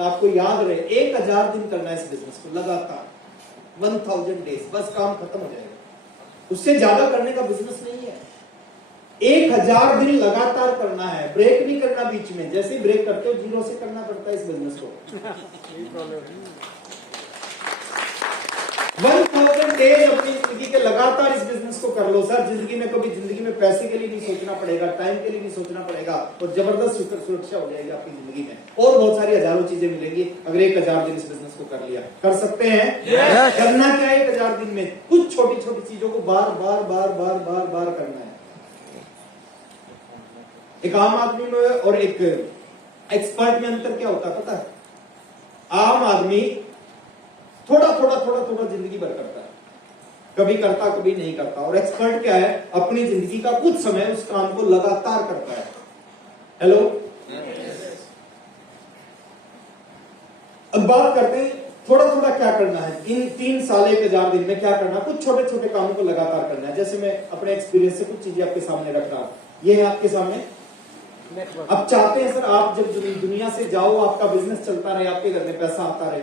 है, आपको याद रहे 1000 दिन करना है इस बिजनेस को लगातार, 1000 डेज, बस काम खत्म हो जाएगा। उससे ज्यादा करने का बिजनेस नहीं है। 1000 दिन लगातार करना है, ब्रेक नहीं करना बीच में। जैसे ही ब्रेक करते हो जीरो से करना पड़ता है इस बिजनेस को। 1000 डेज अपनी जिंदगी के लगातार इस बिजनेस को कर लो सर। जिंदगी में कभी जिंदगी में पैसे के लिए नहीं सोचना पड़ेगा, टाइम के लिए नहीं सोचना पड़ेगा, और जबरदस्त सुरक्षा हो जाएगी आपकी जिंदगी में, और बहुत सारी हजारों चीजें मिलेंगी अगर 1000 दिन इस बिजनेस को कर लिया। कर सकते हैं? yes. करना क्या है 1000 दिन में? कुछ छोटी छोटी चीजों को बार बार बार बार बार बार करना है। एक आम आदमी में और एक एक्सपर्ट में अंतर क्या होता है पता है? आम आदमी थोड़ा थोड़ा थोड़ा थोड़ा जिंदगी भर करता है, कभी करता कभी नहीं करता, और एक्सपर्ट क्या है? अपनी जिंदगी का कुछ समय उस काम को लगातार करता है। हेलो, अब बात करते हैं थोड़ा थोड़ा क्या करना है। इन 3 साल 1000 दिन में क्या करना है? कुछ छोटे छोटे कामों को लगातार करना है। जैसे मैं अपने एक्सपीरियंस से कुछ चीजें आपके सामने रख रहा हूं। ये है आपके सामने। अब चाहते हैं सर आप जब दुनिया से जाओ, आपका बिजनेस चलता रहे, आपके घर में पैसा आता रहे।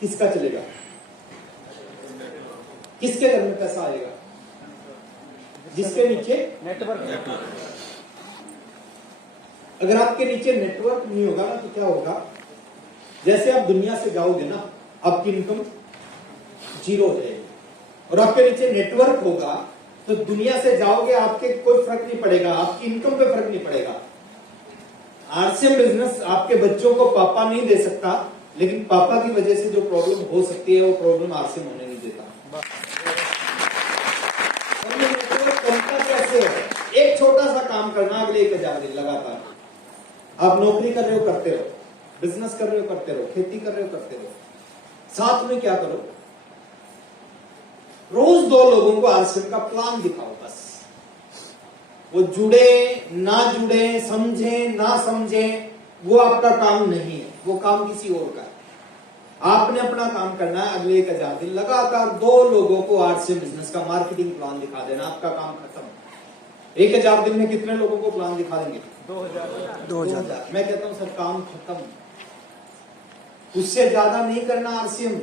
किसका चलेगा? किसके घर में पैसा आएगा? जिसके नीचे नेटवर्क। अगर आपके नीचे नेटवर्क नहीं होगा ना तो क्या होगा? जैसे आप दुनिया से जाओगे ना, आपकी इनकम जीरो हो जाएगी, और आपके नीचे नेटवर्क होगा तो दुनिया से जाओगे, आपके कोई फर्क नहीं पड़ेगा, आपकी इनकम पे फर्क नहीं पड़ेगा। आरसीएम बिजनेस आपके बच्चों को पापा नहीं दे सकता, लेकिन पापा की वजह से जो प्रॉब्लम हो सकती है वो प्रॉब्लम आरसीएम होने नहीं देता। और ये नेटवर्क बनता कैसे है? एक छोटा सा काम करना अगले 1000 दिन लगातार। आप नौकरी कर रहे हो, करते रहो, बिजनेस कर रहे हो, करते रहो, खेती कर रहे हो, करते रहो। साथ में क्या करो? रोज 2 लोगों को आरसीएम का प्लान दिखाओ बस। वो जुड़े ना जुड़े, समझे ना समझे, वो आपका काम नहीं है, वो काम किसी और का है। आपने अपना काम करना है। अगले 1000 दिन लगातार 2 लोगों को आरसीएम बिजनेस का मार्केटिंग प्लान दिखा देना, आपका काम खत्म। 1000 दिन में कितने लोगों को प्लान दिखा देंगे? 2000। मैं कहता हूं सर काम खत्म। उससे ज्यादा नहीं करना आरसीएम।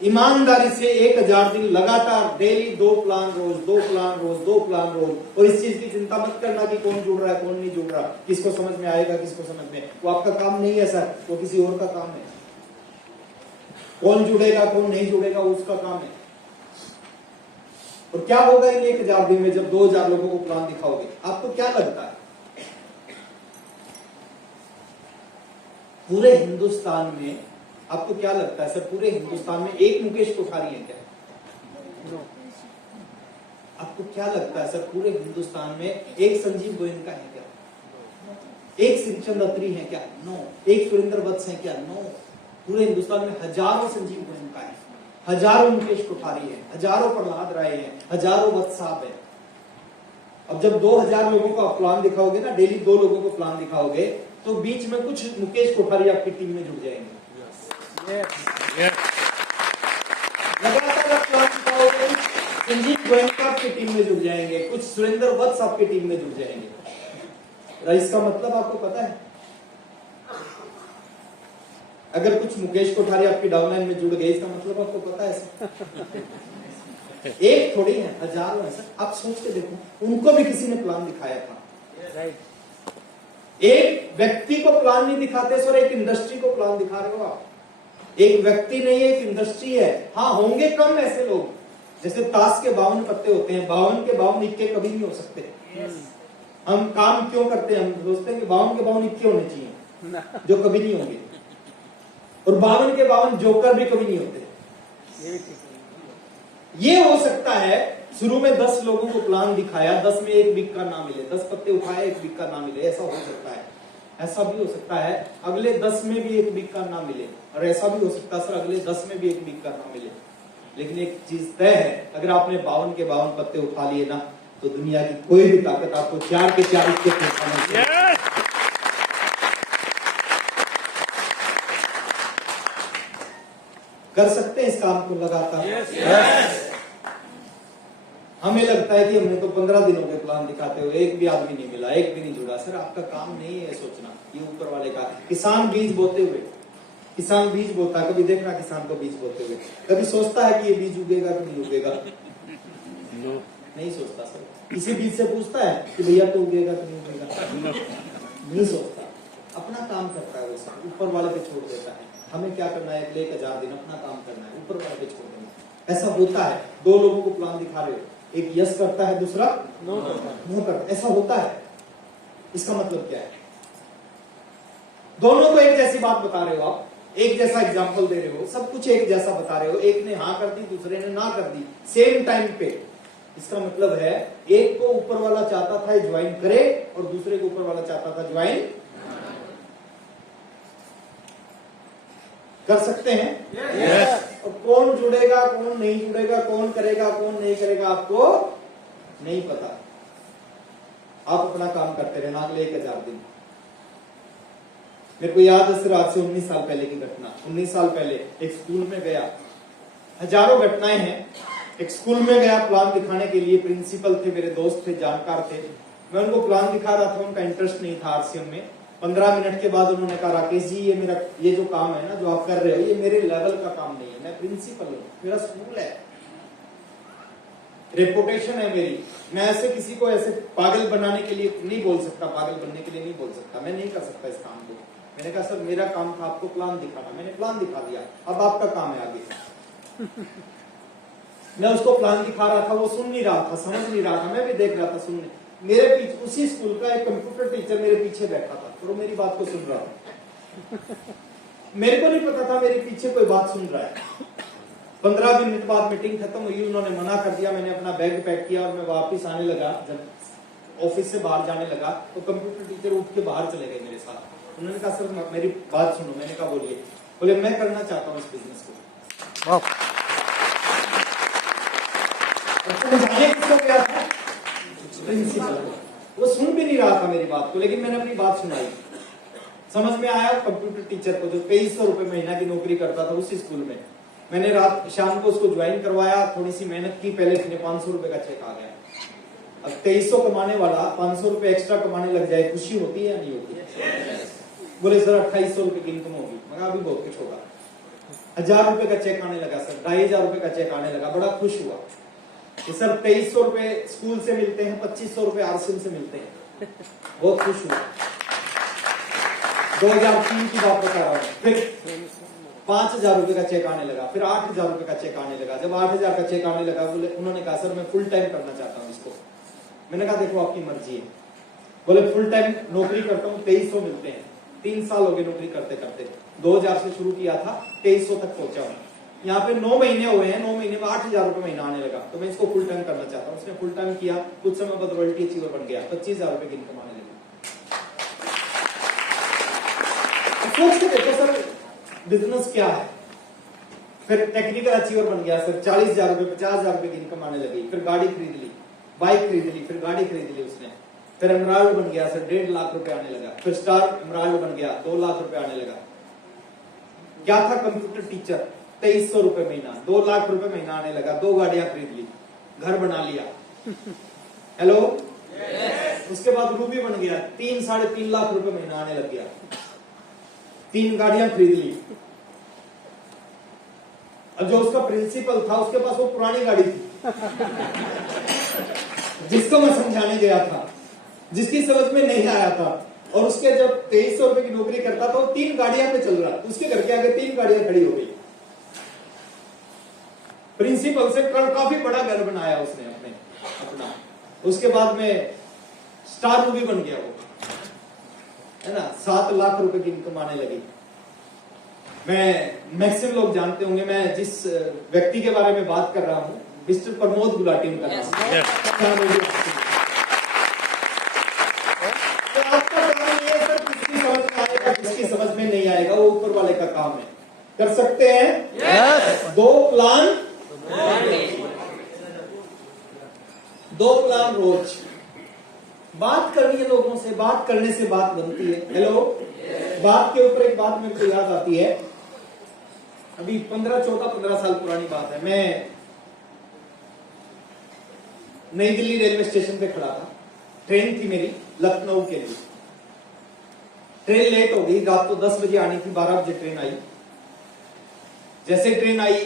ईमानदारी से 1000 दिन लगातार, डेली 2 प्लान रोज, 2 प्लान रोज, 2 प्लान रोज। और इस चीज की चिंता मत करना कि कौन जुड़ रहा है कौन नहीं जुड़ रहा, किसको समझ में आएगा किसको समझ में, वो आपका काम नहीं है सर, वो किसी और का काम है। कौन जुड़ेगा कौन नहीं जुड़ेगा वो उसका काम है। और क्या होगा इन 1000 दिन में जब 2000 लोगों को प्लान दिखाओगे? आपको क्या लगता है पूरे हिंदुस्तान में, आपको क्या लगता है सर पूरे हिंदुस्तान में एक मुकेश कोठारी है क्या? नो। आपको क्या लगता है सर पूरे हिंदुस्तान में एक संजीव गोयनका है क्या? एक श्रीचंद अत्री है क्या? नो। एक सुरेंद्र वत्स है क्या? नो। पूरे हिंदुस्तान में हजारों संजीव गोयनका है, हजारों मुकेश कोठारी है, हजारों प्रहलाद राय है, हजारों वत्स साहब है। अब जब 2000 लोगों को आप प्लान दिखाओगे ना, डेली 2 लोगों को प्लान दिखाओगे, तो बीच में कुछ मुकेश कोठारी आपकी टीम में जुड़ जाएंगे। लगातार आप प्लान दिखाओगे, संजीव गोयनका आपकी टीम में जुड़ जाएंगे, कुछ सुरेंद्र वत्स आपकी टीम में जुड़ जाएंगे। इसका मतलब आपको पता है? अगर कुछ मुकेश कोठारी आपकी डाउनलाइन में जुड़ गए, इसका मतलब आपको पता है? एक थोड़ी है, हजारों है सर। आप सोच के देखो, उनको भी किसी ने प्लान दिखाया था। एक व्यक्ति को प्लान नहीं दिखाते सर, एक इंडस्ट्री को प्लान दिखा रहे हो आप। एक व्यक्ति नहीं है, एक इंडस्ट्री है। हाँ, होंगे कम ऐसे लोग। जैसे ताश के 52 पत्ते होते हैं, 52 के 52 इक्के कभी नहीं हो सकते। हम काम क्यों करते हैं? हम सोचते हैं कि 52 के 52 इक्के होने चाहिए, जो कभी नहीं होंगे। और 52 के 52 जोकर भी कभी नहीं होते। ये हो सकता है शुरू में 10 लोगों को प्लान दिखाया, 10 में एक बिक का ना मिले, 10 पत्ते उठाए, एक बिक का ना मिले, ऐसा हो सकता है। ऐसा भी हो सकता है अगले 10 में भी एक बिक का ना मिले, और ऐसा भी हो सकता है सर अगले 10 में भी एक बिक का ना मिले। लेकिन एक चीज तय है, अगर आपने 52 के 52 पत्ते उठा लिए ना, तो दुनिया की कोई भी ताकत आपको 4 के 4 इक्के कर सकते हैं इस काम को लगातार। हमें लगता है कि हमने तो 15 दिनों के प्लान दिखाते हुए एक भी आदमी नहीं मिला, एक भी नहीं जुड़ा। सर आपका काम नहीं है सोचना, ये ऊपर वाले का। किसान बीज बोते हुए, किसान बीज बोता है, कभी देखना किसान को बीज बोते हुए, कभी सोचता है कि ये बीज उगेगा कि नहीं उगेगा? नहीं सोचता सर। किसी बीज से पूछता है कि भैया तो उगेगा कि नहीं उगेगा? नहीं सोचता, अपना काम करता है वो सब, ऊपर वाले पे छोड़ देता है। हमें क्या करना है, 1000 दिन अपना काम करना है, ऊपर वाले पे छोड़ देना। ऐसा होता है, दो लोगों को प्लान दिखा रहे हो, एक यस करता है, दूसरा नो करता है, ऐसा होता है। इसका मतलब क्या है? दोनों को एक जैसी बात बता रहे हो आप, एक जैसा एग्जाम्पल दे रहे हो, सब कुछ एक जैसा बता रहे हो, एक ने हाँ कर दी, दूसरे ने ना कर दी, सेम टाइम पे। इसका मतलब है एक को ऊपर वाला चाहता था ज्वाइन करे और दूसरे को ऊपर वाला चाहता था ज्वाइन कर सकते हैं। yes. और कौन जुड़ेगा, कौन नहीं जुड़ेगा, कौन करेगा, कौन नहीं करेगा, आपको नहीं पता। आप अपना काम करते रहना अगले 1000 दिन। मेरे को याद है सिर्फ आज से 19 साल पहले की घटना। 19 साल पहले एक स्कूल में गया, हजारों घटनाएं हैं। एक स्कूल में गया प्लान दिखाने के लिए, प्रिंसिपल थे, मेरे दोस्त थे, जानकार थे। मैं उनको प्लान दिखा रहा था, उनका इंटरेस्ट नहीं था आरसीएम में। 15 मिनट के बाद उन्होंने कहा, राकेश जी ये जो काम है ना, जो आप कर रहे हो, ये मेरे लेवल का काम नहीं है। मैं प्रिंसिपल हूँ, मेरा स्कूल है, रेपुटेशन है मेरी। मैं ऐसे किसी को ऐसे पागल बनाने के लिए नहीं बोल सकता, पागल बनने के लिए नहीं बोल सकता, मैं नहीं कर सकता इस काम को। मैंने कहा सर मेरा काम था आपको प्लान दिखाना, मैंने प्लान दिखा दिया, अब आपका काम है आगे। मैं उसको प्लान दिखा रहा था, वो सुन नहीं रहा था, समझ नहीं रहा था, मैं भी देख रहा था सुनने। मेरे पीछे उसी स्कूल का एक कंप्यूटर टीचर मेरे पीछे बैठा था और वो मेरी बात को सुन रहा था। मेरे को नहीं पता था मेरे पीछे कोई बात सुन रहा है। 15 मिनट बाद मीटिंग खत्म हुई, उन्होंने मना कर दिया। मैंने अपना बैग पैक किया और मैं वापस आने लगा। जब ऑफिस से बाहर जाने लगा तो कंप्यूटर टीचर उठ के बाहर चले गए मेरे साथ। उन्होंने कहा सर मेरी बात सुनो। मैंने कहा बोलिए। बोले मैं करना चाहता हूँ इस बिजनेस को। किसको गया था? प्रिंसिपल। वो सुन भी नहीं रहा था मेरी बात को, लेकिन मैंने अपनी बात सुनाई। समझ में आया कंप्यूटर टीचर को, जो 2300 रुपए महीना की नौकरी करता था उसी स्कूल में। मैंने रात शाम को उसको ज्वाइन करवाया, थोड़ी सी मेहनत की। पहले 500 रुपए का चेक आ गया। अब 2300 कमाने वाला 500 रुपए एक्स्ट्रा कमाने लग जाए, खुशी होती है या नहीं होती? बोले सर 2800 रुपए की इनकम होगी। मगर अभी बहुत कुछ होगा। 1000 रुपए का चेक आने लगा सर, 2500 रुपए का चेक आने लगा। बड़ा खुश हुआ कि सर 2300 रुपए स्कूल से मिलते हैं, 2500 रुपए आरसीएम से मिलते हैं। बहुत खुश हुआ। 2003 की बात बता रहा हूँ। फिर 5000 रुपए का चेक आने लगा, फिर 8000 रुपए का चेक आने लगा। जब 8000 का चेक आने लगा, बोले उन्होंने कहा सर मैं फुल टाइम करना चाहता हूँ इसको। मैंने कहा देखो आपकी मर्जी है। बोले फुल टाइम नौकरी करता हूँ, 2300 मिलते हैं। 3 साल हो गए नौकरी करते करते। 2000 से शुरू किया था, 2300 तक पहुंचा हूँ। यहाँ पे 9 महीने हुए हैं, 9 महीने में 8000 रुपए महीना आने लगा। तो मैं इसको फुल टाइम करना चाहता हूँ। उसने फुल टाइम किया, कुछ समय बाद रॉयल्टी अचीवर बन गया, 25000 रुपए की इनकम आने लगी। सोच के देखो सर बिजनेस क्या है। फिर टेक्निकल अचीवर बन गया सर, 40000 रुपए 50000 रुपए की इनकम आने लगी। फिर गाड़ी खरीद ली, बाइक खरीद ली, फिर गाड़ी खरीद ली उसने। फिर एमराल्ड बन गया सर, 1.5 लाख रुपए आने लगा। फिर स्टार एमराल्ड बन गया, 2 लाख रुपए आने लगा। क्या था कंप्यूटर टीचर, 2300 रुपए महीना, 2 लाख रुपए महीना आने लगा। 2 गाड़ियां खरीद ली, घर बना लिया। Hello yes. उसके बाद रूबी बन गया, 3-3.5 लाख रुपए महीना आने लग गया। 3 गाड़ियां खरीद ली। अब जो उसका प्रिंसिपल था उसके पास वो पुरानी गाड़ी थी जिसको मैं समझाने गया था, जिसकी समझ में नहीं आया था। और उसके जब 2300 रुपए की नौकरी करता था, वो 3 गाड़ियां पे चल रहा। उसके घर के आगे 3 गाड़ियां खड़ी हो गई। प्रिंसिपल से काफी बड़ा घर बनाया उसने अपना। उसके बाद में स्टार मूवी बन गया वो, है ना। 7 लाख रुपए की इनकम आने लगी। मैं मैक्सिमम लोग जानते होंगे मैं जिस व्यक्ति के बारे में बात कर रहा हूं, मिस्टर प्रमोद गुलाटी उनका नाम। तो आपका काम ये सर किसकी समझ में आएगा, किसकी समझ में नहीं आएगा, वो ऊपर वाले का काम है। कर सकते हैं yes. 2 प्लान रोज। बात करनी है लोगों से, बात करने से बात बनती है। Hello yes. बात के ऊपर एक बात मेरे को याद आती है। अभी 15 साल पुरानी बात है। मैं नई दिल्ली रेलवे स्टेशन पे खड़ा था, ट्रेन थी मेरी लखनऊ के लिए। ट्रेन लेट हो गई, रात को 10 बजे आनी थी, 12 बजे ट्रेन आई। जैसे ट्रेन आई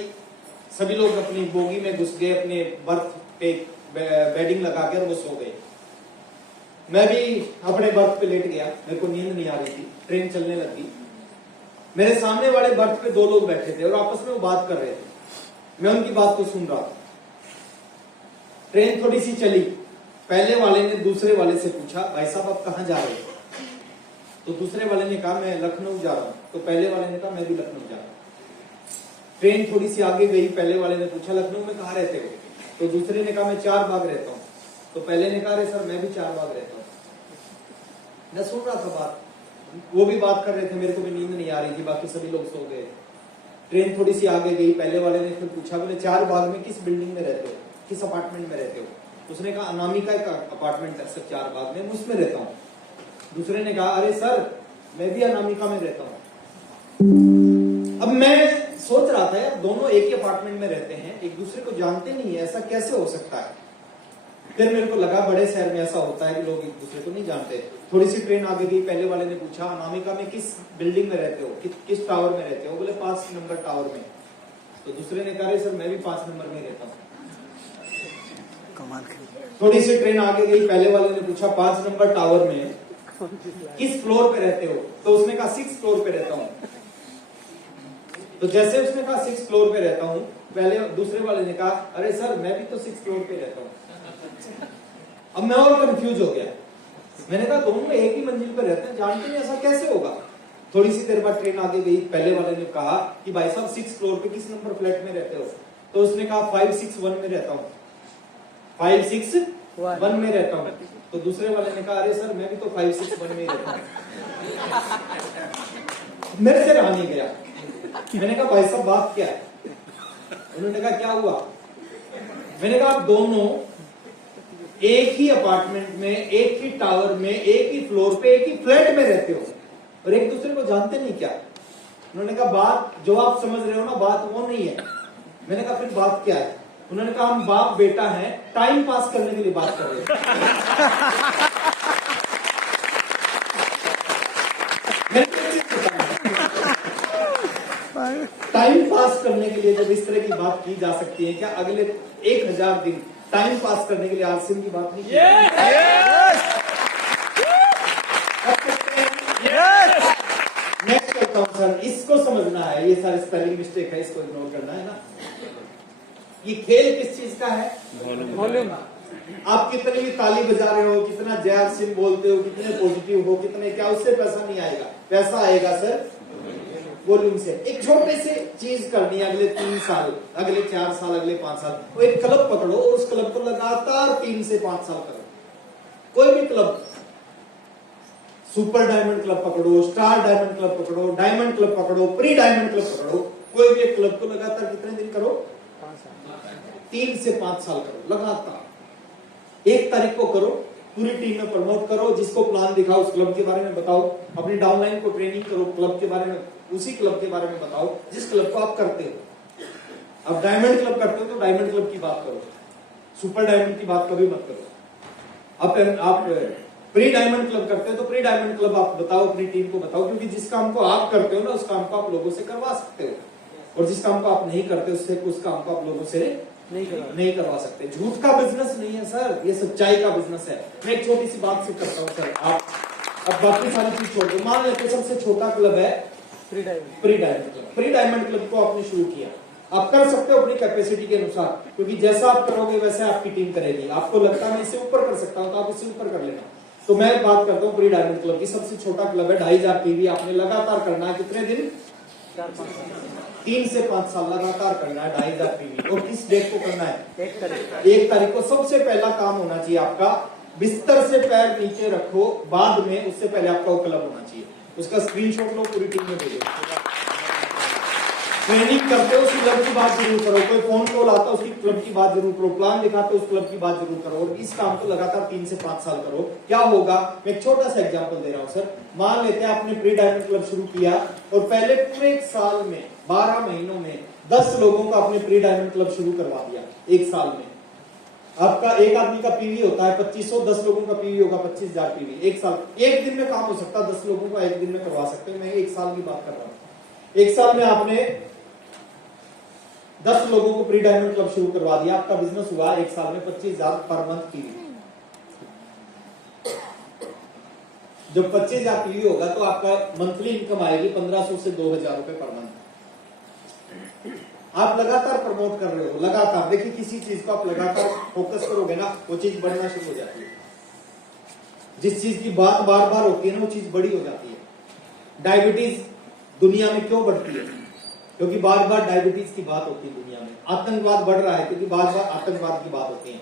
सभी लोग अपनी बोगी में घुस गए, अपने बर्थ पे बेडिंग लगा के, और वो सो गए। मैं भी अपने बर्थ पे लेट गया, मेरे को नींद नहीं आ रही थी, ट्रेन चलने लगी। मेरे सामने वाले बर्थ पे 2 लोग बैठे थे और आपस में वो बात कर रहे थे, मैं उनकी बात को सुन रहा था। ट्रेन थोड़ी सी चली, पहले वाले ने दूसरे वाले से पूछा, भाई साहब आप कहां जा रहे हो? तो दूसरे वाले ने कहा मैं लखनऊ जा रहा हूं। तो पहले वाले ने कहा मैं भी लखनऊ जा रहा हूं। ट्रेन थोड़ी सी आगे गई, पहले वाले ने पूछा लखनऊ में कहां रहते हो? तो दूसरे ने कहा मैं 4 बाग रहता हूं। तो पहले ने कहा अरे सर मैं भी 4 बाग रहता हूं। मैं सुन रहा था बात, वो भी बात कर रहे थे, मेरे को भी नींद नहीं आ रही थी, बाकी सभी लोग सो गए। ट्रेन थोड़ी सी आगे गई, पहले वाले ने फिर पूछा बोले 4 बाग में किस बिल्डिंग में रहते हो, किस अपार्टमेंट में रहते हो? उसने कहा अनामिका का अपार्टमेंट है सर 4 बाग में, उसमें रहता हूँ। दूसरे ने कहा अरे सर मैं भी अनामिका में रहता हूँ। अब मैं सोच रहा था यार दोनों एक ही अपार्टमेंट में रहते हैं, एक दूसरे को जानते नहीं है, ऐसा कैसे हो सकता है? फिर मेरे को लगा बड़े शहर में ऐसा होता है कि लोग एक दूसरे को नहीं जानते। थोड़ी सी ट्रेन आगे गई, पहले वाले ने पूछा अनामिका में किस बिल्डिंग में रहते हो, किस टावर में रहते हो? बोले 5 नंबर टावर में। तो दूसरे ने कहा सर मैं भी 5 नंबर में रहता हूँ। थोड़ी सी ट्रेन आगे गई, पहले वाले ने पूछा 5 नंबर टावर में किस फ्लोर पे रहते हो? तो उसने कहा 6 फ्लोर पे रहता हूँ। तो जैसे उसने कहा 6 फ्लोर पे रहता हूँ, पहले दूसरे वाले ने कहा अरे सर मैं भी तो 6 फ्लोर पे रहता हूँ। अब मैं और कंफ्यूज हो गया। मैंने कहा दोनों एक ही मंजिल पे रहते हैं, जानते नहीं, ऐसा कैसे होगा? थोड़ी सी देर बाद ट्रेन आगे गई, पहले वाले ने कहा कि भाई साहब 6 फ्लोर पे किस नंबर फ्लैट में रहते हो? तो उसने कहा 561 में रहता हूँ, 561 में रहता हूँ। तो दूसरे वाले ने कहा अरे सर मैं भी तो 561 में ही रहता हूँ। मेरे से रहा नहीं गया। मैंने कहा भाई साहब बात क्या है? उन्होंने कहा क्या हुआ? मैंने कहा आप दोनों एक ही अपार्टमेंट में, एक ही टावर में, एक ही फ्लोर पे, एक ही फ्लैट में रहते हो और एक दूसरे को जानते नहीं क्या? उन्होंने कहा बात जो आप समझ रहे हो ना, बात वो नहीं है। मैंने कहा फिर बात क्या है? उन्होंने कहा हम बाप बेटा हैं, टाइम पास करने के लिए बात कर रहे हैं। टाइम पास करने के लिए जब इस तरह की बात की जा सकती है, क्या अगले 1000 दिन टाइम पास करने के लिए आलसी की बात नहीं? नेक्स्ट करता हूं सर, इसको समझना है, ये सारे स्पेलिंग मिस्टेक है, इसको इग्नोर करना है ना। ये खेल किस चीज का है? वॉल्यूम। आप कितनी भी ताली बजा रहे हो, कितना जय आर सिंह बोलते हो, कितने पॉजिटिव हो, कितने क्या, उससे पैसा नहीं आएगा। पैसा आएगा सर वॉल्यूम से। एक छोटे से चीज करनी है अगले 3 साल, अगले 4 साल, अगले 5 साल। वो एक क्लब पकड़ो और उस क्लब को लगातार 3 से 5 साल करो। कोई भी क्लब, सुपर डायमंड क्लब पकड़ो, स्टार डायमंड क्लब पकड़ो, डायमंड क्लब पकड़ो, प्री डायमंड क्लब पकड़ो, कोई भी एक क्लब को लगातार कितने दिन करो? 3 से 5 साल करो लगातार। 1 तारीख को करो, पूरी टीम में प्रमोट करो, जिसको प्लान दिखाओ उस क्लब के बारे में बताओ, अपनी डाउनलाइन को ट्रेनिंग करो, क्लब के बारे में, उसी क्लब के बारे में बताओ जिस क्लब को आप करते हो। अब डायमंड क्लब करते हो तो डायमंड क्लब की बात करो, सुपर डायमंड की बात कभी मत करो। अब आप प्री डायमंड क्लब करते हो तो प्री डायमंड क्लब आप बताओ, अपनी टीम को बताओ, क्योंकि जिस काम को आप करते हो ना उस काम को आप लोगों से करवा सकते हो, और जिस काम को आप नहीं करते उससे उस काम को आप लोगों से नहीं करवा सकते। झूठ का बिजनेस नहीं है सर, ये सच्चाई का बिजनेस है। मैं एक छोटी सी बात से करता हूँ सर, आप अब बाकी सारी चीज छोड़ दो। मान लेते सबसे छोटा क्लब है pre diamond club. Pre diamond club को आपने शुरू किया, आप कर सकते हो अपनी कैपेसिटी के अनुसार, क्योंकि जैसा आप करोगे वैसे आपकी टीम करेगी। आपको लगता है मैं इससे ऊपर कर सकता हूँ तो आप इससे ऊपर कर लेना। तो मैं बात करता हूँ प्री डायमंड क्लब की। सबसे छोटा क्लब है 2500 पीवी। आपने लगातार करना है कितने दिन? 3 से 5 साल लगातार करना है 2500 पीवी। और किस डेट को करना है? 1 तारीख को। सबसे पहला काम होना चाहिए आपका, बिस्तर से पैर नीचे रखो, बाद में उससे पहले आपका वो क्लब होना चाहिए। उसका स्क्रीनशॉट लो, पूरी टीम में भेजो। ट्रेनिंग करते हो उस क्लब की बात जरूर करो, कोई फोन कॉल आता है उसकी क्लब की बात जरूर करो, प्लान दिखाते हो उस क्लब की बात जरूर करो, और इस काम को लगातार 3 से 5 साल करो। क्या होगा, मैं एक छोटा सा एग्जांपल दे रहा हूं सर। मान लेते हैं आपने प्री डायमंड क्लब शुरू किया और पहले पूरे 1 साल में 12 महीनों में 10 लोगों को आपने प्री डायमंड क्लब शुरू करवा दिया 1 साल में। आपका एक आदमी का पीवी होता है 2500, 10 लोगों का पीवी होगा 25,000 पीवी। एक साल, एक दिन में काम हो सकता है, 10 लोगों का एक दिन में करवा सकते हैं। मैं एक साल की बात कर रहा हूं। एक साल में आपने 10 लोगों को प्री डायमंड क्लब शुरू करवा दिया, आपका बिजनेस हुआ एक साल में 25,000 पर मंथ पीवी। जब 25,000 पीवी होगा तो आपका मंथली इनकम आएगी 1500 से 2,000 रुपए पर मंथ। आप लगातार प्रमोट कर रहे हो, लगातार। देखिए किसी चीज को आप लगातार फोकस करोगे ना, वो चीज बढ़ना शुरू हो जाती है। जिस चीज की बात बार बार होती है ना, वो चीज बड़ी हो जाती है। डायबिटीज दुनिया में क्यों बढ़ती है? क्योंकि बार बार डायबिटीज की बात होती है दुनिया में। आतंकवाद बढ़ रहा है क्योंकि बार बार आतंकवाद की बात होती है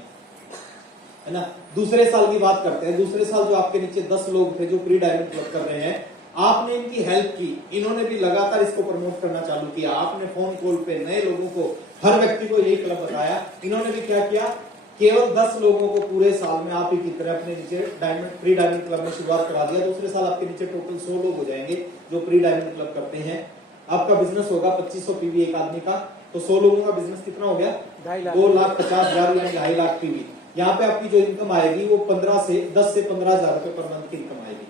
ना। दूसरे साल की बात करते हैं। दूसरे साल जो आपके नीचे 10 लोग थे जो प्री डायमंड क्लब कर रहे हैं, आपने इनकी हेल्प की, इन्होंने भी लगातार इसको प्रमोट करना चालू किया। आपने फोन कॉल पे नए लोगों को, हर व्यक्ति को यही क्लब बताया। इन्होंने भी क्या किया, केवल 10 लोगों को पूरे साल में आप ही की तरह अपने नीचे डायमंड प्री डायमंड क्लब में शुरुआत करा दिया। दूसरे साल आपके नीचे टोटल 100 लोग हो जाएंगे जो प्री डायमंड क्लब करते हैं। आपका बिजनेस होगा 2500 पीवी एक आदमी का, तो 100 लोगों का बिजनेस कितना हो गया? 2,50,000 यानी 2.5 लाख पीवी। यहाँ पे आपकी जो इनकम आएगी वो 10 से 15,000 रुपए पर मंथ की इनकम आएगी।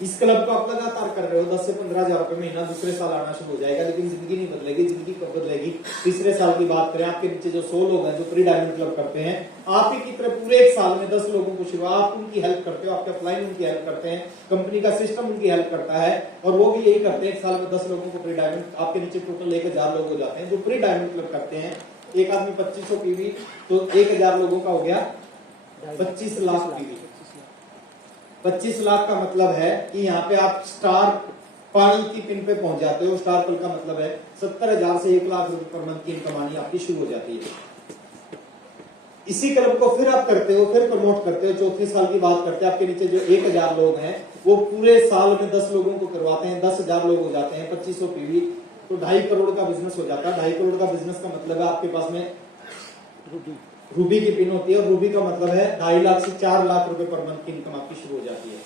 इस क्लब को आप लगातार कर रहे हो, 10 से 15,000 रुपए महीना दूसरे साल आना शुरू हो जाएगा। लेकिन जिंदगी नहीं बदलेगी। जिंदगी कब बदलेगी? तीसरे साल की बात करें, आपके नीचे जो 100 लोग हैं जो प्री डायमंड क्लब करते हैं, आप ही की तरह पूरे एक साल में 10 लोगों को शुरुआत, आप उनकी हेल्प करते हो, आपके अपलाइन उनकी हेल्प करते हैं, कंपनी का सिस्टम उनकी हेल्प करता है, और वो भी यही करते हैं। एक साल में 10 लोगों को प्री डायमंड, आपके नीचे टोटल 1,000 लोग हो जाते हैं जो प्री डायमंड क्लब करते हैं। एक आदमी 2500 पीवी, तो 1,000 लोगों का हो गया 25 लाख पीवी। 25 लाख का मतलब है कि यहाँ पे आप स्टार पल की पिन पे पहुंच जाते हो। स्टार पल का मतलब है 70,000 से 1 लाख रुपए पर मंथ की इनकम आनी आपकी शुरू हो जाती है। इसी क्लब को फिर आप करते हो, फिर प्रमोट करते हो। चौथे साल की बात करते हैं, आपके नीचे जो 1,000 लोग हैं वो पूरे साल में 10 लोगों को करवाते हैं, 10,000 लोग हो जाते हैं, 2500 पीवी, तो 2.5 करोड़ का बिजनेस हो जाता है। 2.5 करोड़ का बिजनेस का मतलब है आपके पास में रूबी की पिन होती है, और रूबी का मतलब है 2.5 लाख से 4 लाख रुपए पर मंथ की इनकम आपकी शुरू हो जाती है।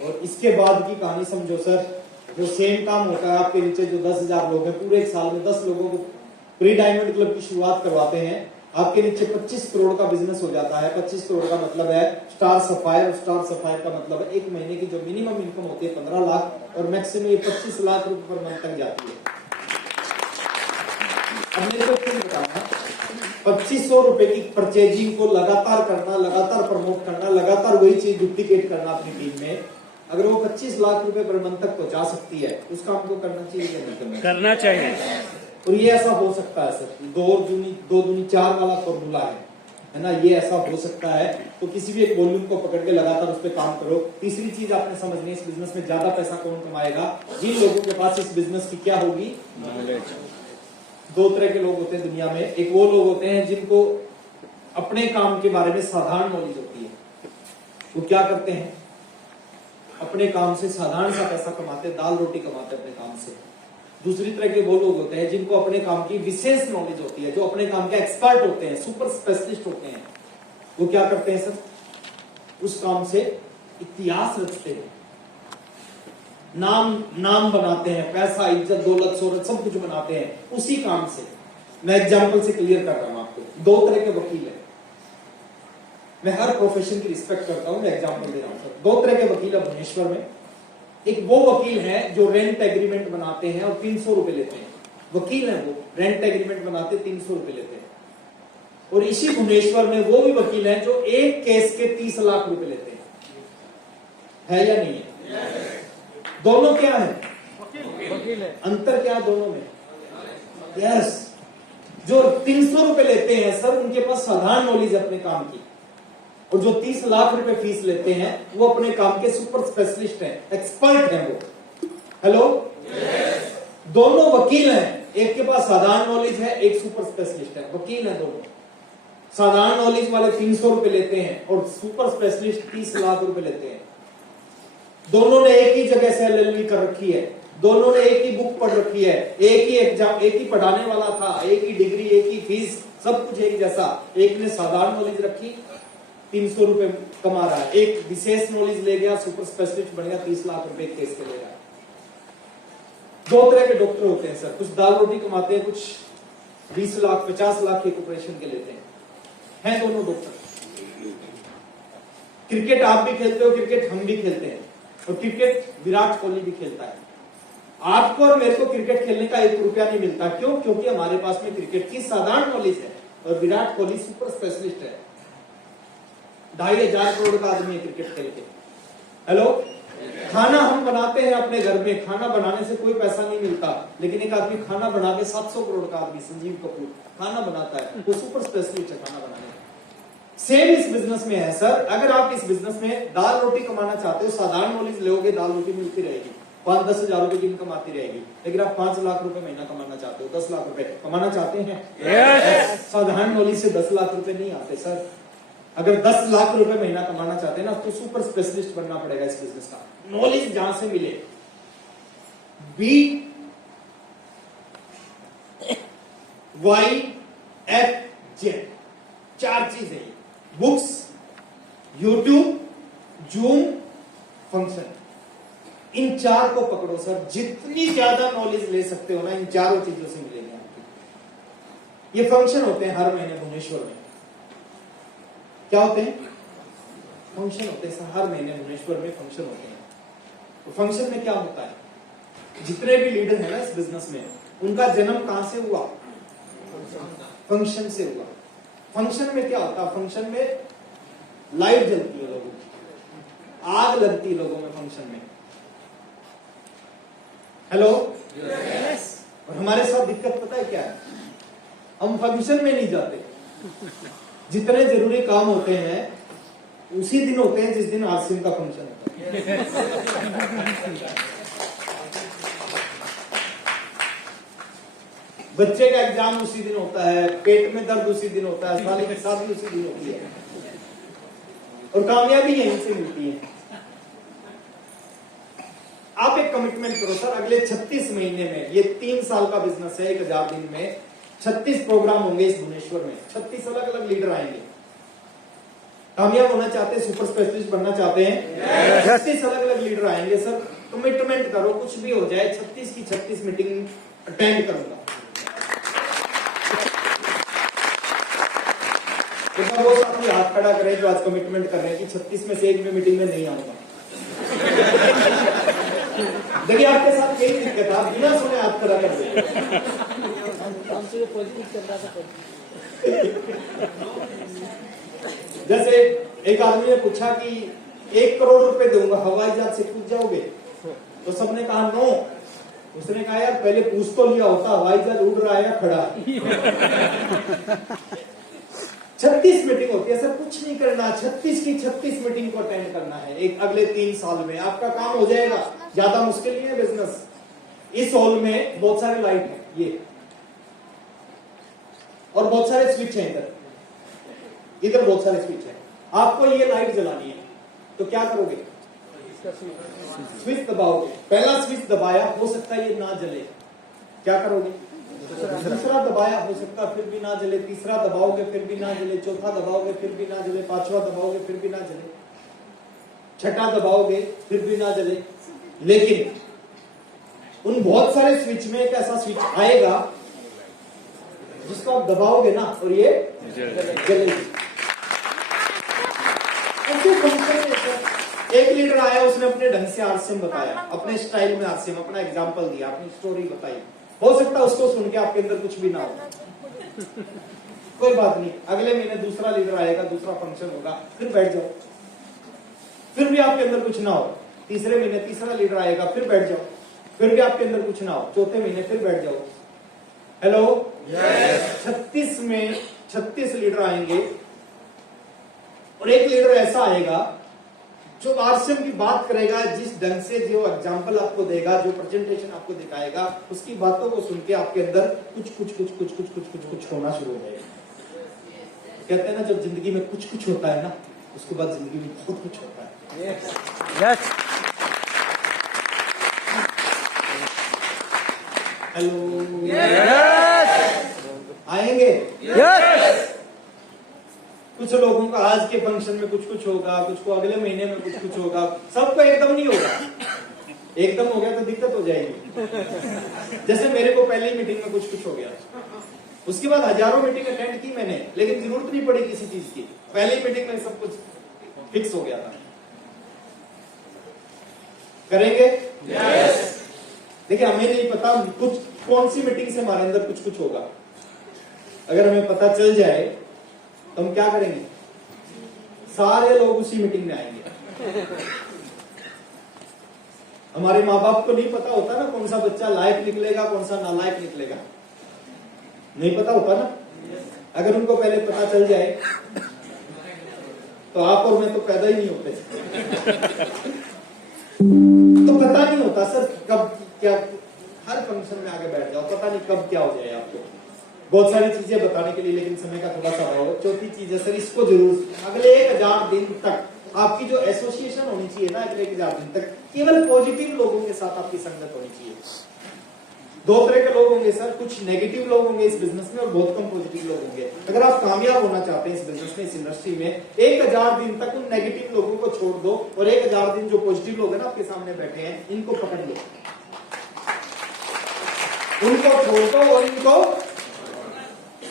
और इसके बाद की कहानी समझो सर, जो सेम काम होता है आपके नीचे जो 10,000 लोग हैं, पूरे एक साल में 10 लोगों को प्री डायमंड क्लब की शुरुआत करवाते हैं, आपके नीचे 25 करोड़ का बिजनेस हो जाता है। 25 करोड़ का मतलब है स्टार सफायर। स्टार सफायर का मतलब है एक महीने की जो मिनिमम इनकम होती है 15 लाख, और मैक्सिमम ये 25 लाख रुपए पर मंथ तक जाती है। अब मेरे को क्यों बताना, 2500 रुपए की परचेजिंग को लगातार करना, लगातार प्रमोट करना, लगातार वही चीज डुप्लीकेट करना अपनी टीम में, अगर वो 25 लाख रुपए पर मंथ तक पहुंचा सकती है, उस काम को करना चाहिए या नहीं करना चाहिए? और ये ऐसा हो सकता है सर, 2 दूनी 4 वाला फॉर्मूला है ना, ये ऐसा हो सकता है। तो किसी भी एक वॉल्यूम को पकड़ के लगातार उस पर काम करो। तीसरी चीज आपने समझनी है, इस बिजनेस में ज्यादा पैसा कौन कमाएगा? जिन लोगों के पास इस बिजनेस की क्या होगी, नॉलेज। 2 तरह के लोग होते हैं दुनिया में। एक वो लोग होते हैं जिनको अपने काम के बारे में साधारण नॉलेज होती है, वो क्या करते हैं, अपने काम से साधारण सा पैसा कमाते, दाल रोटी कमाते अपने काम से। दूसरी तरह के वो लोग होते हैं जिनको अपने काम की विशेष नॉलेज होती है, जो अपने काम के एक्सपर्ट होते हैं, सुपर स्पेशलिस्ट होते हैं। वो क्या करते हैं सर, उस काम से इतिहास रचते हैं, नाम बनाते हैं, पैसा, इज्जत, दौलत, शोहरत सब कुछ बनाते हैं उसी काम से। मैं एग्जांपल से क्लियर कर रहा हूं आपको। 2 तरह के वकील हैं, मैं हर प्रोफेशन की रिस्पेक्ट करता हूं, मैं एग्जांपल दे रहा हूं सर। 2 तरह के वकील है भुवनेश्वर में। एक वो वकील है जो रेंट एग्रीमेंट बनाते हैं और 300 रुपए लेते हैं, वकील है वो, रेंट एग्रीमेंट बनाते 300 रुपए लेते हैं। और इसी भुवनेश्वर में वो भी वकील है जो एक केस के 30 लाख रुपए लेते हैं। है या नहीं है? दोनों क्या है? वकील है। अंतर क्या है दोनों में? यस, जो 300 रुपए लेते हैं सर, उनके पास साधारण नॉलेज है अपने काम की, और जो 30 लाख रुपए फीस लेते हैं वो अपने काम के सुपर स्पेशलिस्ट हैं, एक्सपर्ट हैं वो। हेलो, दोनों वकील हैं, एक के पास साधारण नॉलेज है, एक सुपर स्पेशलिस्ट है, वकील है दोनों। साधारण नॉलेज वाले 300 रुपए लेते हैं और सुपर स्पेशलिस्ट 30 लाख रुपए लेते हैं। दोनों ने एक ही जगह से LLB कर रखी है, दोनों ने एक ही बुक पढ़ रखी है, एक ही एग्जाम, एक ही पढ़ाने वाला था, एक ही डिग्री, एक ही फीस, सब कुछ एक जैसा। एक ने साधारण नॉलेज रखी, 300 रुपए कमा रहा है, एक विशेष नॉलेज ले गया, सुपर स्पेशलिस्ट बन गया, 30 लाख रुपए केस के ले रहा है। 2 तरह के डॉक्टर होते हैं सर, कुछ दाल रोटी कमाते हैं, कुछ 20 लाख 50 लाख एक ऑपरेशन के लेते हैं दोनों डॉक्टर। क्रिकेट आप भी खेलते हो, क्रिकेट हम भी खेलते हैं, और क्रिकेट विराट कोहली भी खेलता है। आपको और मेरे को क्रिकेट खेलने का 1 रुपया नहीं मिलता। क्यों? क्योंकि हमारे पास में क्रिकेट की साधारण नॉलेज है, और विराट कोहली सुपर स्पेशलिस्ट है। 2,500 करोड़ का आदमी है क्रिकेट खेल के। हेलो, खाना हम बनाते हैं अपने घर में, खाना बनाने से कोई पैसा नहीं मिलता, लेकिन एक आदमी खाना बना के 700 करोड़ का आदमी संजीव कपूर खाना बनाता है, वो सुपर स्पेशलिस्ट है खाना बनाने में। सेम इस बिजनेस में है सर। अगर आप इस बिजनेस में दाल रोटी कमाना चाहते हो, साधारण नॉलेज लोगे, दाल रोटी मिलती रहेगी, 5-10 हजार रुपए की इनकम आती रहेगी। लेकिन आप 5 लाख रुपए महीना कमाना चाहते हो, 10 लाख रुपए कमाना चाहते हैं, yes! साधारण नॉलेज से 10 लाख रुपए नहीं आते सर। अगर 10 लाख रुपए महीना कमाना चाहते हैं ना, तो सुपर स्पेशलिस्ट बनना पड़ेगा इस बिजनेस का। नॉलेज जहां से मिले, BYFZ 4 चीज है। बुक्स, यूट्यूब, जूम, फंक्शन, इन 4 को पकड़ो सर। जितनी ज्यादा नॉलेज ले सकते हो ना, इन 4 चीजों से मिलेगी आपकी। ये फंक्शन होते हैं हर महीने भुवनेश्वर में। क्या होते हैं? फंक्शन होते हैं सर, हर महीने भुवनेश्वर में फंक्शन होते हैं। तो फंक्शन में क्या होता है? जितने भी लीडर हैं ना इस बिजनेस में, उनका जन्म कहां से हुआ? फंक्शन से हुआ। फंक्शन में क्या होता है? फंक्शन में लाइट जलती है लोगों की, आग लगती है लोगों में फंक्शन में। Hello, yes! और हमारे साथ दिक्कत पता है क्या है? हम फंक्शन में नहीं जाते। जितने जरूरी काम होते हैं उसी दिन होते हैं जिस दिन आरसीएम का फंक्शन होता है। बच्चे का एग्जाम उसी दिन होता है, पेट में दर्द उसी दिन होता है, साली की शादी उसी दिन होती है, और कामयाबी यहीं से मिलती है। आप एक कमिटमेंट करो सर, अगले 36 महीने में, ये 3 साल का बिजनेस है, 1000 दिन में 36 प्रोग्राम होंगे इस भुवनेश्वर में। 36 अलग अलग लीडर आएंगे। कामयाब होना चाहते हैं, सुपर स्पेशलिस्ट बनना चाहते हैं, 36 अलग अलग लीडर आएंगे सर। कमिटमेंट करो, कुछ भी हो जाए 36 की 36 मीटिंग अटेंड करूंगा। तो वो साथी हाथ खड़ा करें जो आज कमिटमेंट कर रहे हैं कि 36 में से एक भी मीटिंग में नहीं आऊंगा। देखिए आपके साथ यही दिक्कत है, आप बिना सुने हाथ खड़ा कर देते। जैसे एक आदमी ने पूछा कि 1 करोड़ रुपए दूंगा, हवाई जहाज से कूद जाओगे? तो सबने कहा नो। उसने कहा यार पहले पूछ तो लिया होता, हवाई जहाज उड़ रहा है या खड़ा है। 36 मीटिंग होती है सर, कुछ नहीं करना, 36 की 36 मीटिंग को अटेंड करना है। एक अगले 3 साल में आपका काम हो जाएगा। ज्यादा मुश्किल नहीं है बिजनेस। इस हॉल में बहुत सारे लाइट है ये, और बहुत सारे स्विच है इधर बहुत सारे स्विच है। आपको ये लाइट जलानी है, तो क्या करोगे? स्विच दबाओगे। पहला स्विच दबाया, हो सकता है ये ना जले, क्या करोगे? दूसरा दबाया, हो सकता है फिर भी ना जले, तीसरा दबाओगे फिर भी ना जले, चौथा दबाओगे फिर भी ना जले, पांचवा दबाओगे फिर भी ना जले, छठा दबाओगे फिर भी ना जले। लेकिन उन बहुत सारे स्विच में एक ऐसा स्विच आएगा जिसको आप दबाओगे ना और ये जलेगी। एक लीडर आया, उसने अपने ढंग से आरसीएम बताया, अपने स्टाइल में आरसीएम, अपना एग्जांपल दिया, अपनी स्टोरी बताई। हो सकता है उसको सुन के आपके अंदर कुछ भी ना हो, कोई बात नहीं। अगले महीने दूसरा लीडर आएगा, दूसरा फंक्शन होगा, फिर बैठ जाओ, फिर भी आपके अंदर कुछ ना हो। तीसरे महीने तीसरा लीडर आएगा, फिर बैठ जाओ, फिर भी आपके अंदर कुछ ना हो। चौथे महीने फिर बैठ जाओ। हेलो, 36 में 36 लीडर आएंगे, और एक लीडर ऐसा आएगा जो आरसीएम की बात करेगा, जिस ढंग से जो एग्जांपल आपको देगा, जो प्रेजेंटेशन आपको दिखाएगा, उसकी बातों को सुन के आपके अंदर कुछ होना शुरू हो जाएगा। कहते हैं ना, जब जिंदगी में कुछ होता है ना, उसके बाद जिंदगी में बहुत कुछ होता है। yes. Hello, yes. आएंगे? yes. कुछ लोगों का आज के फंक्शन में कुछ होगा, कुछ को अगले महीने में कुछ होगा, सबको एकदम नहीं होगा। एकदम हो गया तो दिक्कत हो जाएगी। जैसे मेरे को पहले ही मीटिंग में कुछ हो गया, उसके बाद हजारों मीटिंग अटेंड की मैंने, लेकिन जरूरत नहीं पड़ी किसी चीज की। पहली मीटिंग में सब कुछ फिक्स हो गया था। करेंगे? yes. देखिए, हमें नहीं पता कुछ कौन सी मीटिंग से हमारे अंदर कुछ कुछ होगा। अगर हमें पता चल जाए तो हम क्या करेंगे? सारे लोग उसी मीटिंग में आएंगे। हमारे माँ बाप को नहीं पता होता ना कौन सा बच्चा लायक निकलेगा, कौन सा नालायक निकलेगा, नहीं पता होता ना। अगर उनको पहले पता चल जाए तो आप और मैं तो पैदा ही नहीं होते। तो पता नहीं होता सर कब क्या, हर फंक्शन में आगे बैठ जाओ, पता नहीं कब क्या हो जाए आपको। बहुत सारी चीजें बताने के लिए, लेकिन समय का थोड़ा सा अभाव है। चौथी चीज है सर, इसको जरूर अगले 1000 दिन तक आपकी जो एसोसिएशन होनी चाहिए ना, अगले 1000 दिन तक केवल पॉजिटिव लोगों के साथ आपकी संगत होनी चाहिए। दो तरह के लोग होंगे सर, कुछ नेगेटिव लोग होंगे इस बिजनेस में और बहुत कम पॉजिटिव लोग होंगे। अगर आप कामयाब होना चाहते हैं इस बिजनेस में, इस इंडस्ट्री में, 1000 दिन तक उन नेगेटिव लोगों को छोड़ दो और 1000 दिन जो पॉजिटिव लोग हैं ना आपके सामने बैठे हैं, इनको पकड़ लो, उनको छोड़ दो और इनको।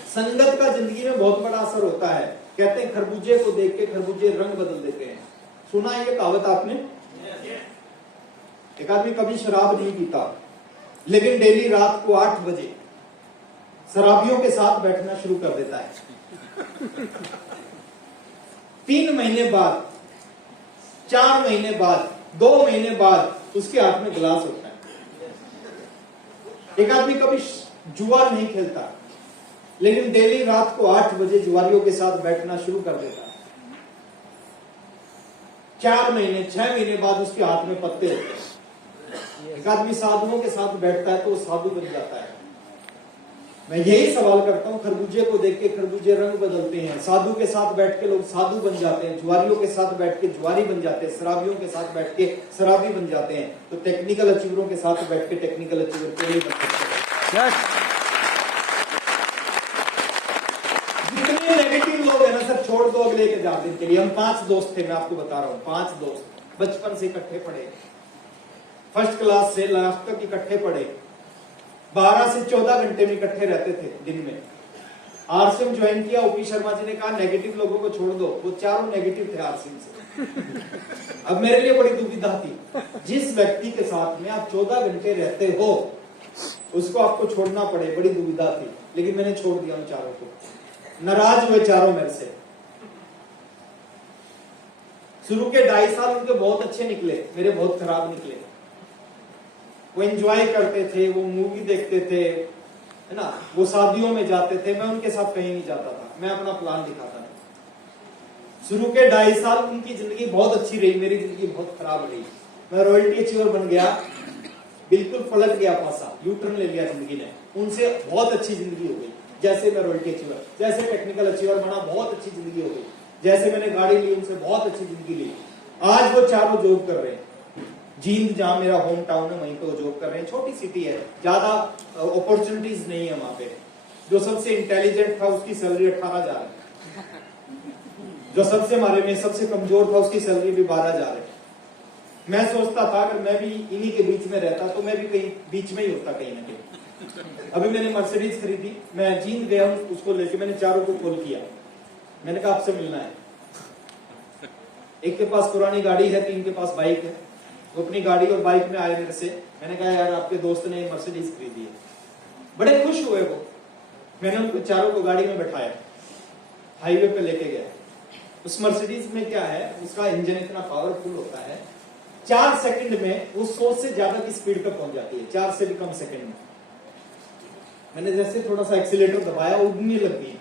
संगत का जिंदगी में बहुत बड़ा असर होता है। कहते हैं खरबूजे को देख के खरबूजे रंग बदल देते हैं। सुना है ये कहावत आपने? एक आदमी कभी शराब नहीं पीता, लेकिन डेली रात को 8 बजे शराबियों के साथ बैठना शुरू कर देता है। 3 महीने बाद, 4 महीने बाद, 2 महीने बाद उसके हाथ में गिलास होता है। एक आदमी कभी जुआ नहीं खेलता, लेकिन डेली रात को 8 बजे जुआरियों के साथ बैठना शुरू कर देता है। 4 महीने, 6 महीने बाद उसके हाथ में पत्ते होते हैं। एक आदमी साधुओं के साथ बैठता है तो वो साधु बन जाता है। मैं यही सवाल करता हूं, खरबूजे को देख के खरबूजे रंग बदलते हैं, साधु के साथ बैठ के लोग साधु बन जाते हैं, जुआरियों के साथ बैठ के जुआरी बन जाते हैं, शराबियों के साथ बैठ के शराबी बन जाते हैं, तो टेक्निकल अचीवरों के साथ बैठ के टेक्निकल अचीवर क्यों नहीं बन सकते? जितने नेगेटिव लोग हैं ना सर, छोड़ दो अगले 1000 दिन के लिए। हम 5 दोस्त थे, मैं आपको बता रहा हूं, 5 दोस्त बचपन से इकट्ठे पढ़े, फर्स्ट क्लास से लास्ट तक इकट्ठे पढ़े, 12 से 14 घंटे में इकट्ठे रहते थे दिन में। आरसीएम ज्वाइन किया, ओपी शर्मा जी ने कहा नेगेटिव लोगों को छोड़ दो, वो चारों नेगेटिव थे आरसीएम से। अब मेरे लिए बड़ी दुविधा थी, जिस व्यक्ति के साथ में आप 14 घंटे रहते हो उसको आपको छोड़ना पड़े, बड़ी दुविधा थी, लेकिन मैंने छोड़ दिया उन चारों को। नाराज हुए चारों मेरे से। शुरू के 2.5 साल उनके बहुत अच्छे निकले, मेरे बहुत खराब निकले। वो एंजॉय करते थे, वो मूवी देखते थे, है ना, वो शादियों में जाते थे, मैं उनके साथ कहीं नहीं जाता था, मैं अपना प्लान दिखाता था। शुरू के 2.5 साल उनकी जिंदगी बहुत अच्छी रही, मेरी जिंदगी बहुत खराब रही। मैं रॉयल्टी अचीवर बन गया, बिल्कुल पलट गया पासा, यू टर्न ले लिया जिंदगी ने। उनसे बहुत अच्छी जिंदगी हो गई। जैसे मैं रॉयल्टी अचीवर, जैसे टेक्निकल अचीवर बना, बहुत अच्छी जिंदगी हो गई। जैसे मैंने गाड़ी ली, उनसे बहुत अच्छी जिंदगी ली। आज वो चारों जॉब कर रहे हैं। जींद जहां मेरा होम टाउन है वहीं पे वो जॉब कर रहे हैं। छोटी सिटी है, ज्यादा अपॉर्चुनिटीज नहीं है वहां पे। जो सबसे इंटेलिजेंट था उसकी सैलरी 18,000 है, जो सबसे हमारे में सबसे कमजोर था उसकी सैलरी भी 12,000 है। मैं सोचता था अगर मैं भी इन्हीं के बीच में रहता तो मैं भी कहीं बीच में ही होता कहीं ना कहीं। अभी मैंने मर्सिडीज खरीदी, मैं जींद गया हूं, उसको लेके मैंने चारों को कॉल किया, मैंने कहा आपसे मिलना है। एक के पास पुरानी गाड़ी है, 3 के पास बाइक है। वो अपनी गाड़ी और बाइक में आए मेरे से, मैंने कहा यार आपके दोस्त ने मर्सिडीज खरीदी है। बड़े खुश हुए वो। मैंने उनको चारों को गाड़ी में बैठाया, हाईवे पे लेके गया। उस मर्सिडीज में क्या है, उसका इंजन इतना पावरफुल होता है, 4 सेकंड में वो 100 से ज्यादा की स्पीड पे पहुंच जाती है, 4 से भी कम सेकंड में। मैंने जैसे थोड़ा सा एक्सीलेटर दबाया, उड़ने लगी,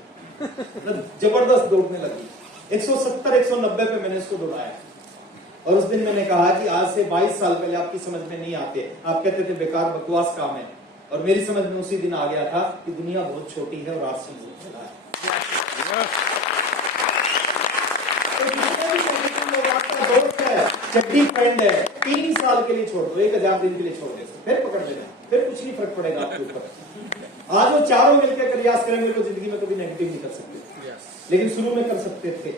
जबरदस्त दौड़ने लगी। 170 190 पे मैंने इसको दौड़ाया। और उस दिन मैंने कहा कि आज से 22 साल पहले आपकी समझ में नहीं आते, आप कहते थे बेकार बकवास काम है, और मेरी समझ में उसी दिन आ गया था कि दुनिया बहुत छोटी है और आज से बहुत बड़ा है। तो आपका दोस्त है, चड्डी फ्रेंड है, 3 साल के लिए छोड़ दो, 1000 दिन के लिए छोड़ दो, फिर पकड़ लेना, फिर कुछ नहीं फर्क पड़ेगा आपके ऊपर। आज वो चारों मिलकर प्रयास करेंगे तो जिंदगी में कभी नेगेटिव नहीं कर सकते, लेकिन शुरू में कर सकते थे।